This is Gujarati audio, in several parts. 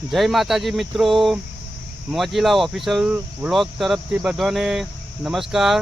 જય માતાજી મિત્રો, મોજીલા ઓફિશિયલ વ્લોગ તરફથી બધાને નમસ્કાર।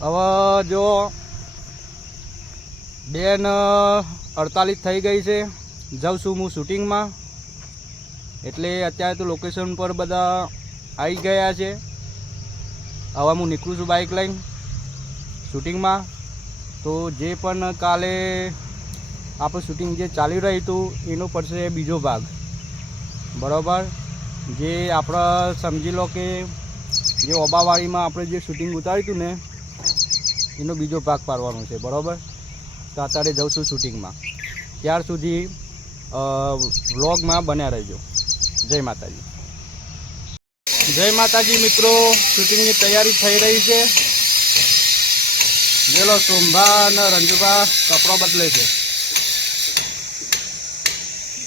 હવે જો 2:48 થઈ ગઈ છે, જાઉં છું હું શૂટિંગમાં। એટલે અત્યારે તો લોકેશન પર બધા આવી ગયા છે। હવે હું નીકળું છું બાઇક લઈને શૂટિંગમાં। તો જે પણ કાલે આપણું શૂટિંગ જે ચાલી રહ્યું હતું એનો પડશે બીજો ભાગ, બરાબર। જે આપણે સમજી લો કે જે ઓબાવાડીમાં આપણે જે શૂટિંગ ઉતાર્યું હતું ને એનો બીજો ભાગ પાડવાનો છે, બરાબર। તો અત્યારે જાઉં છું શૂટિંગમાં, ત્યાર સુધી વ્લોગમાં બન્યા રહેજો। જય માતાજી। જય માતાજી મિત્રો, શૂટિંગની તૈયારી થઈ રહી છે। જેલો સોમભા અને રંજુભા કપડો બદલે છે।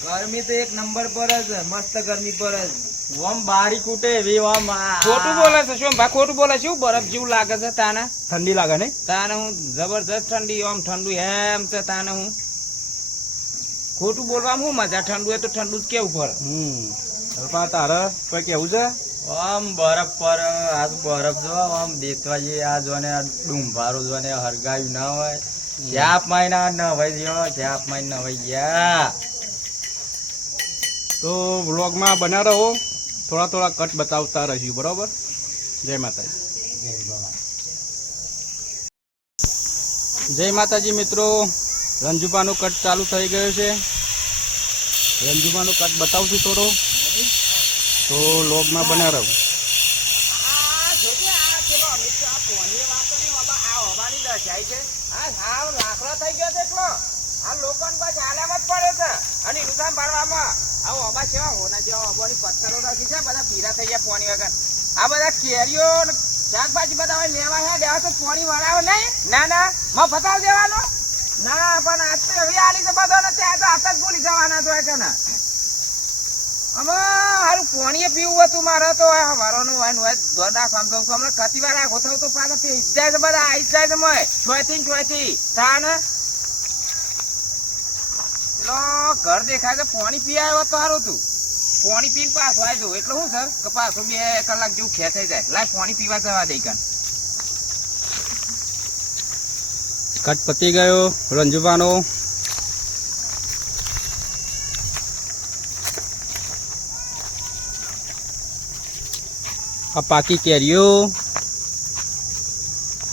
गर्मी तो एक नंबर पर है, मस्त गर्मी पर है। ओम बारी कूटे वे ओम खोटू बोले છે શું ભા ખોટું બોલે છે બરફ જેવું લાગે છે તાને ઠંડી લાગે ને તાને હું જબરજસ્ત ઠંડી ઓમ ઠંડુ એમ છે તાને હું ખોટું બોલવામાં હું મજા ઠંડુ એ તો ઠંડુ જ કેવું પડે તારે કોઈ કેવું છે ओम बर्फ पर आज बर्फ जो ओम देतवा ये आज वने डूंभारो जो ने हरगायु ना होय चाप महीना न होय जो चाप महीना होय या तो व्लॉगમાં બના રહો, થોડા થોડા કટ બતાવતા રહીશું, બરાબર। જય માતાજી। જય માતાજી મિત્રો, રંજુભાનો કટ ચાલુ થઈ ગયો છે। રંજુભાનો કટ બતાવશું થોડો, તો વ્લોગમાં બના રહો। લાકડો થઈ ગયો છે એટલો આ લોકોને બસ આલામત પડે છે અને નુકસાન પાડવામાં આવો અબા કેવા હોના જેવા અબોની પથ્થરો રાખી છે, બધા પીરા થઈ ગયા પાણી વગર। આ બધા કેરીઓ શાકભાજી બધા લેવા છે, દેવા તો પાણી વળાવો નહીં, ના ના મફત દેવાનો ના, પણ આજ તો એવી આલી છે બધો ને ત્યાં તો હાથ જ ભૂલી જવાના તો કે ના અમે હારું પાણી પીવું હતું મારે તો વારોનું હોય ધોર નાખવા દઉં છું હમણાં કતી વાર આખો થયું તો પાછા પી જાય છે બધા આવી જાય છે મય છોયથી તાન ઘર દેખાય છે પાણી પી આવ્યો તો સારું હતું, પાણી પીને પાછું આવી જવું એટલે શું છે કે પાછું 2 કલાક જેવું ખેંચાઈ જાય, લાય પાણી પીવા જવા દઈ કાન। કટ પતી ગયો રંજુભાનો। આ પાકી કેરીઓ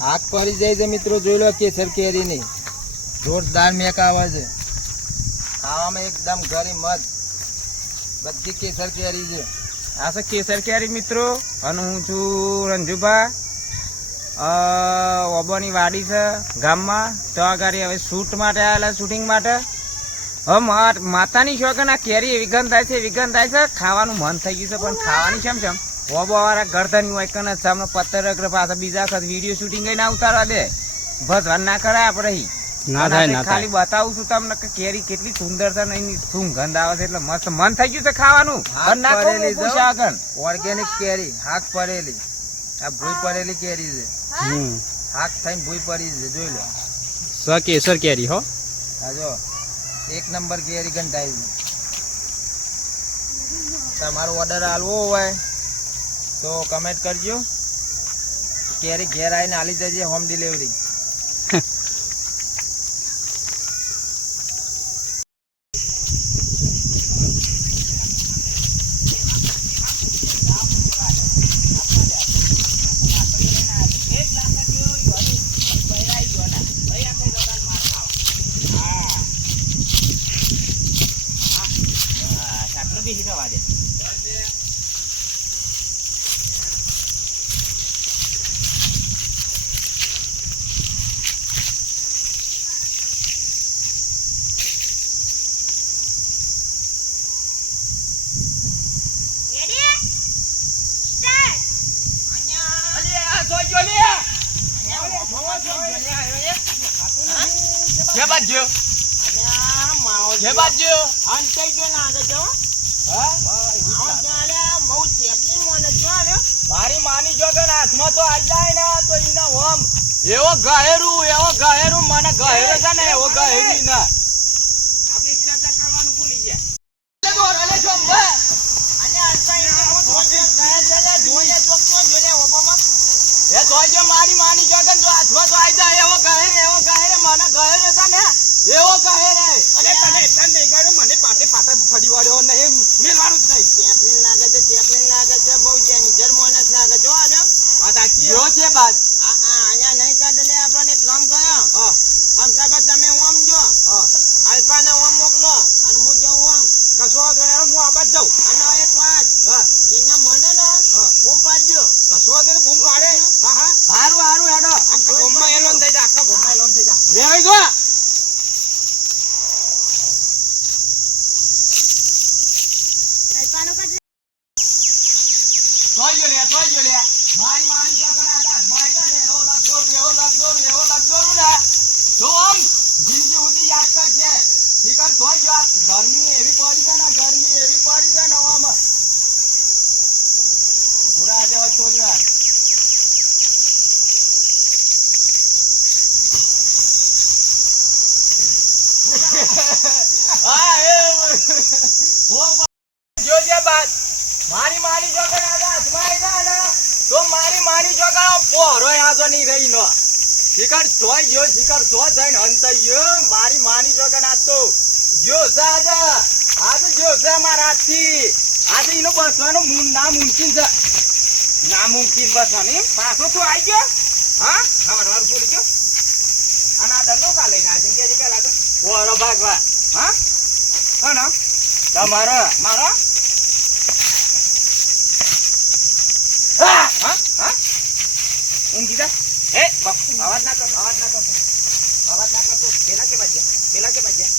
हाथ पड़ी जाए છે મિત્રો, જોઈ લો કેસર કેરી ની જોરદાર મેક આવે છે, ખાવામાં એકદમ ગરી મત બધી કેસર કેરી છે। આ છે કેસર કેરી મિત્રો, અને હું છું રંજુભા। ઓબોની વાડી છે ગામમાં, તો આ ગાડી હવે શૂટ માટે આવેલા, શૂટિંગ માટે। હવે માતાની શોખન આ કેરી એવી ગંધ થાય છે, ખાવાનું મન થઈ ગયું છે, પણ ખાવાની કેમ ઓબો વાળા ગરદન હોય કને સામે પત્તર પાછા બીજા વખત વિડીયો શૂટિંગ ના ઉતારવા દે, ભસવાન ના કરાય આપણે ના થાય ખાલી બતાવું છું તમને કે કેરી કેટલી સુંદર છે ને એની શું ગંધ આવે છે, એટલે મસ્ત મન થઈ ગયું છે ખાવાનું। ઓર્ગેનિક કેરી હાથ પડેલી, આ ભૂઈ પડેલી કેરી છે, હાથ થઈને ભૂઈ પડી છે, જોઈ લો કેસર કેરી હો। આ જો એક નંબર કેરી ગંધાઈ છે। તમારો ઓર્ડર આલવો હોય તો કમેન્ટ કરજો, કેરી ઘેર આવીને આલી જજે હોમ ડિલિવરી। મારી માની જો કે હાથમાં તો આવી જાય ને તો એના હોમ એવો ગહેરું મને ગહેરો છે ને એવો ગહેરી ના આપણે ચર્ચા કરવાનું ભૂલી ગયા જો છે બાદ અહીંયા નહીં કાઢે લે આપણને એક કામ કરો હા અમદાવાદ તમે ઓમ જો હા અલ્પાને ઓમ મોકલો અને હું જાઉં ઓમ કશો વાંધો નહીં. હવે હું આબાદ જાઉં. અને એક વાત હા જીને મને ને હા. બૂમ પાડજો કશો વાંધો નહીં. બૂમ પાડે. હા હા હારું હારું હેડો આખા ગામમાં એલોન થઈ જા. આખા ગામમાં એલોન થઈ જા. રેવાઈ ગયો તોય જો લે મારી મારી જગણ આલા મારી ને એવો લગદોરું ને તો આમ જિંદગી ઉડી યાદ કરશે ઠીકર તોય જો આ ગરમી એવી પડી છે ને આમાં પૂરા આજે વાત થોડી વાર હા એ જોજે બાદ મારી જોગણ આદા તમારી ના તો મારી જોગણ પોરો આજો નહીં રહી નો શિખર જોઈ ગયો શિખર જો જઈને હંતાઈ ગયો મારી જોગણ આ તો જો સાજા આ તો જો છે મારા હાથથી આજે એનો બસવાનો નામુમકિન છે નામુમકિન બસવાની પાછો તું આવી ગયો હા હવાર પૂરી ગયો અને આ દંડો કા લઈને આજે કે પેલા તો પોરો ભાગવા હા હા તમારો મારો ઊંઘી જા એ બાપુ અવાજ ના કર પેલા કે બાજ્યા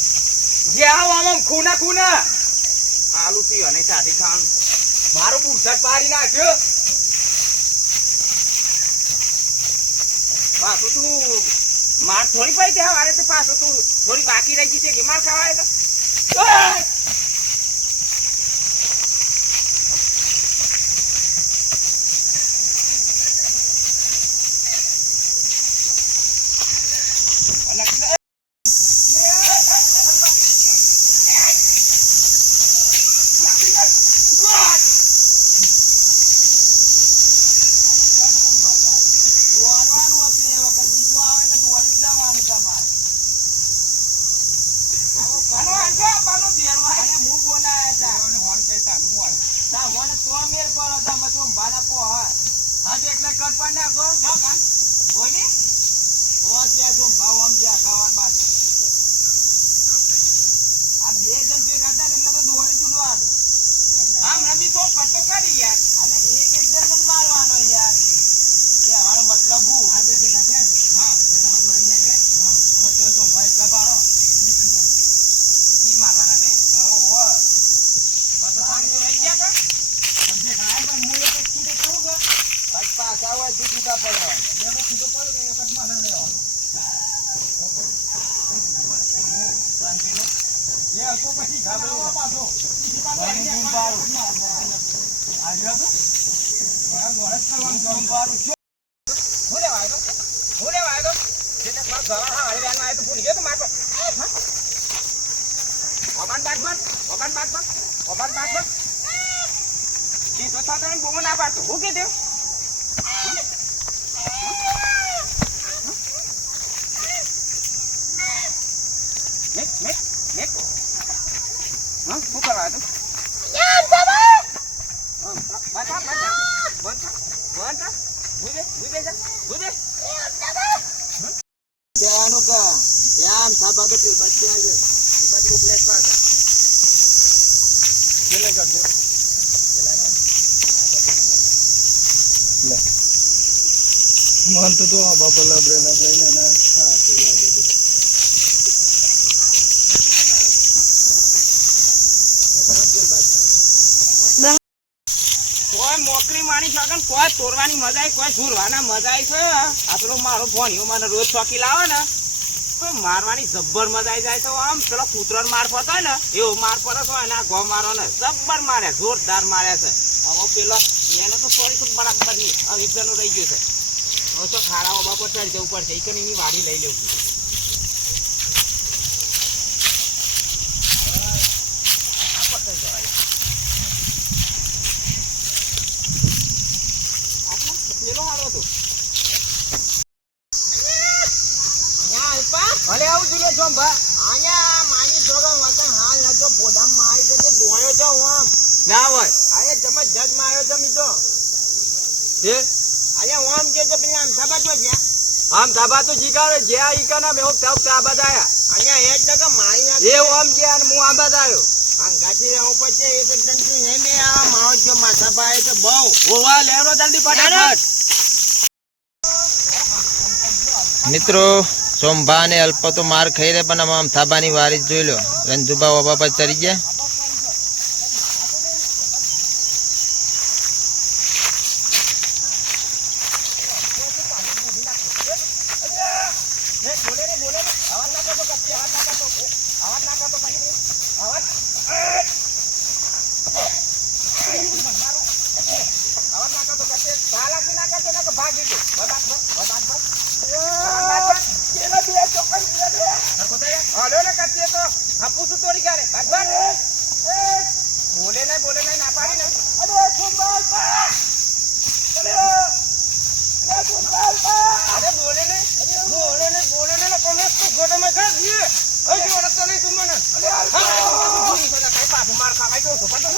જે આમ ખૂના આલુ થી અને સાથી ખાન મારો બુરસટ પાડી નાખ્યો પાછું તું માર થોડી પડી દે વારે તો પાછું તું થોડી બાકી રહી ગઈ છે કે માર ખાવાય તો આમ રમી તો ફટો કરી યાર અને એક જણ જ મારવાનો યાર કે અમારો મતલબ હું આ બે ભેગા છે હા એ તો બધું અહીં આગળ હા અમે તો ભાઈ એટલા બારો ઈ મારવાના ને ઓહો પાછો સામે રહી ગયા કે પણ જે ખાય પણ હું એક જ છૂટો કરું કે આજ પાછા હોય તો છૂટા પડવા એક જ છૂટો પડે ને એક જ માથે લેવા એ અકો પછી ગાબડો પાછો બહુ પારું આવ્યો તો બરાબર વરસ કરવાનું જોમ પારું હું લેવાય તો જે તે માર ઘર હા આલે આને તો ભૂલી ગયો તો માર ઓબાન બાગ ઈ તો થાતને બોમ ના પાડતો હું કે દેવ મેક હા શું કરવા તો મન તો બાપા લબડે કોઈ મોકરી માણી શકન કોઈ તોડવાની મજા આવી કોઈ ઝૂરવાના મજા આવી છે આ પેલો મારો ભણ્યો મને રોજ ચોકી લાવે ને તો મારવાની જબ્બર મજા આવી જાય છે આમ પેલો કૂતરો માર ફરતો હોય ને એવો માર ફરતો હોય ને આ ઘો મારો ને જબ્બર માર્યા જોરદાર માર્યા છે હવે પેલો એને તો સોરી તો બરાબર નહીં હવે એક જણો રહી ગયો છે હવે તો ખાડાઓ બાપા ચડી જવું પડશે એક એની વાડી લઈ લેવું પેલો હારો હતો ભલે આવું જોઈએ જોંભા અહીંયા માની જોગમ વતન હાલ નતો પોડામ માં આવી છે તે દોયો છે હું આમ ના હોય આયે જમત જજ માં આવ્યો છે મીતો તે અહીંયા ઓમ કે જો પેલા આમ ધાબા જો ગયા આમ ધાબા તો જીગાવે જ્યાં ઈકાના મેં તબ ધાબા આયા અહીંયા હેડ ન કે મારી ના એ આમ ગયા અને હું આંબા આવ્યો અંગાથી રહું પછી એક દંડુ હે મે આ માવ જો માથા ભાઈ તો બહુ ઓવા લેરો જલ્દી ફટાફટ મિત્રો સોમભા અને અલ્પ તો માર ખાઈ રહ્યા પણ આમ થાબાની વારી જ જોઈ લો રંજુબા ઓબા પર ચડી ગયા બોલે નહીં ના પાડી ને અરે બોલે ને તમે તો ગોડામાં કર દીએ ઓય જો રસ્તો નહીં તું મને કઈ પાછું માર ખાવાય તો છો પાછો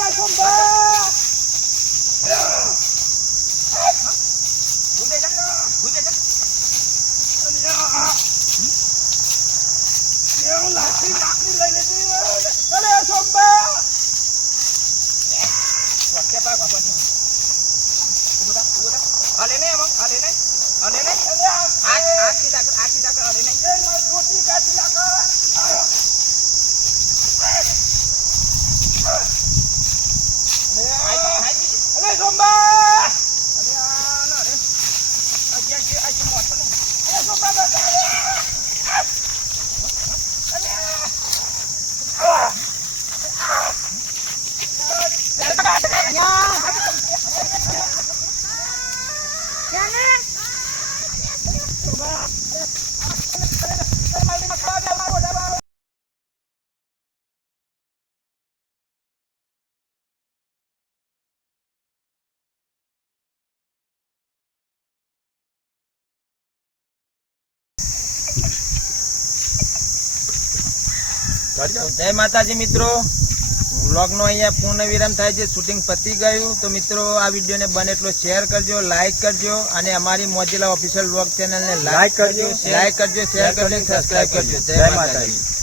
જય માતાજી મિત્રો વ્લોગનો અહીંયા પૂર્ણ વિરામ થાય છે શૂટિંગ પતી ગયું તો મિત્રો આ વિડીયોને બને એટલો શેર કરજો લાઈક કરજો અને અમારી મોજીલા ઓફિશિયલ વ્લોગ ચેનલને લાઈક કરજો શેર કરજો સબસ્ક્રાઇબ કરજો જય માતાજી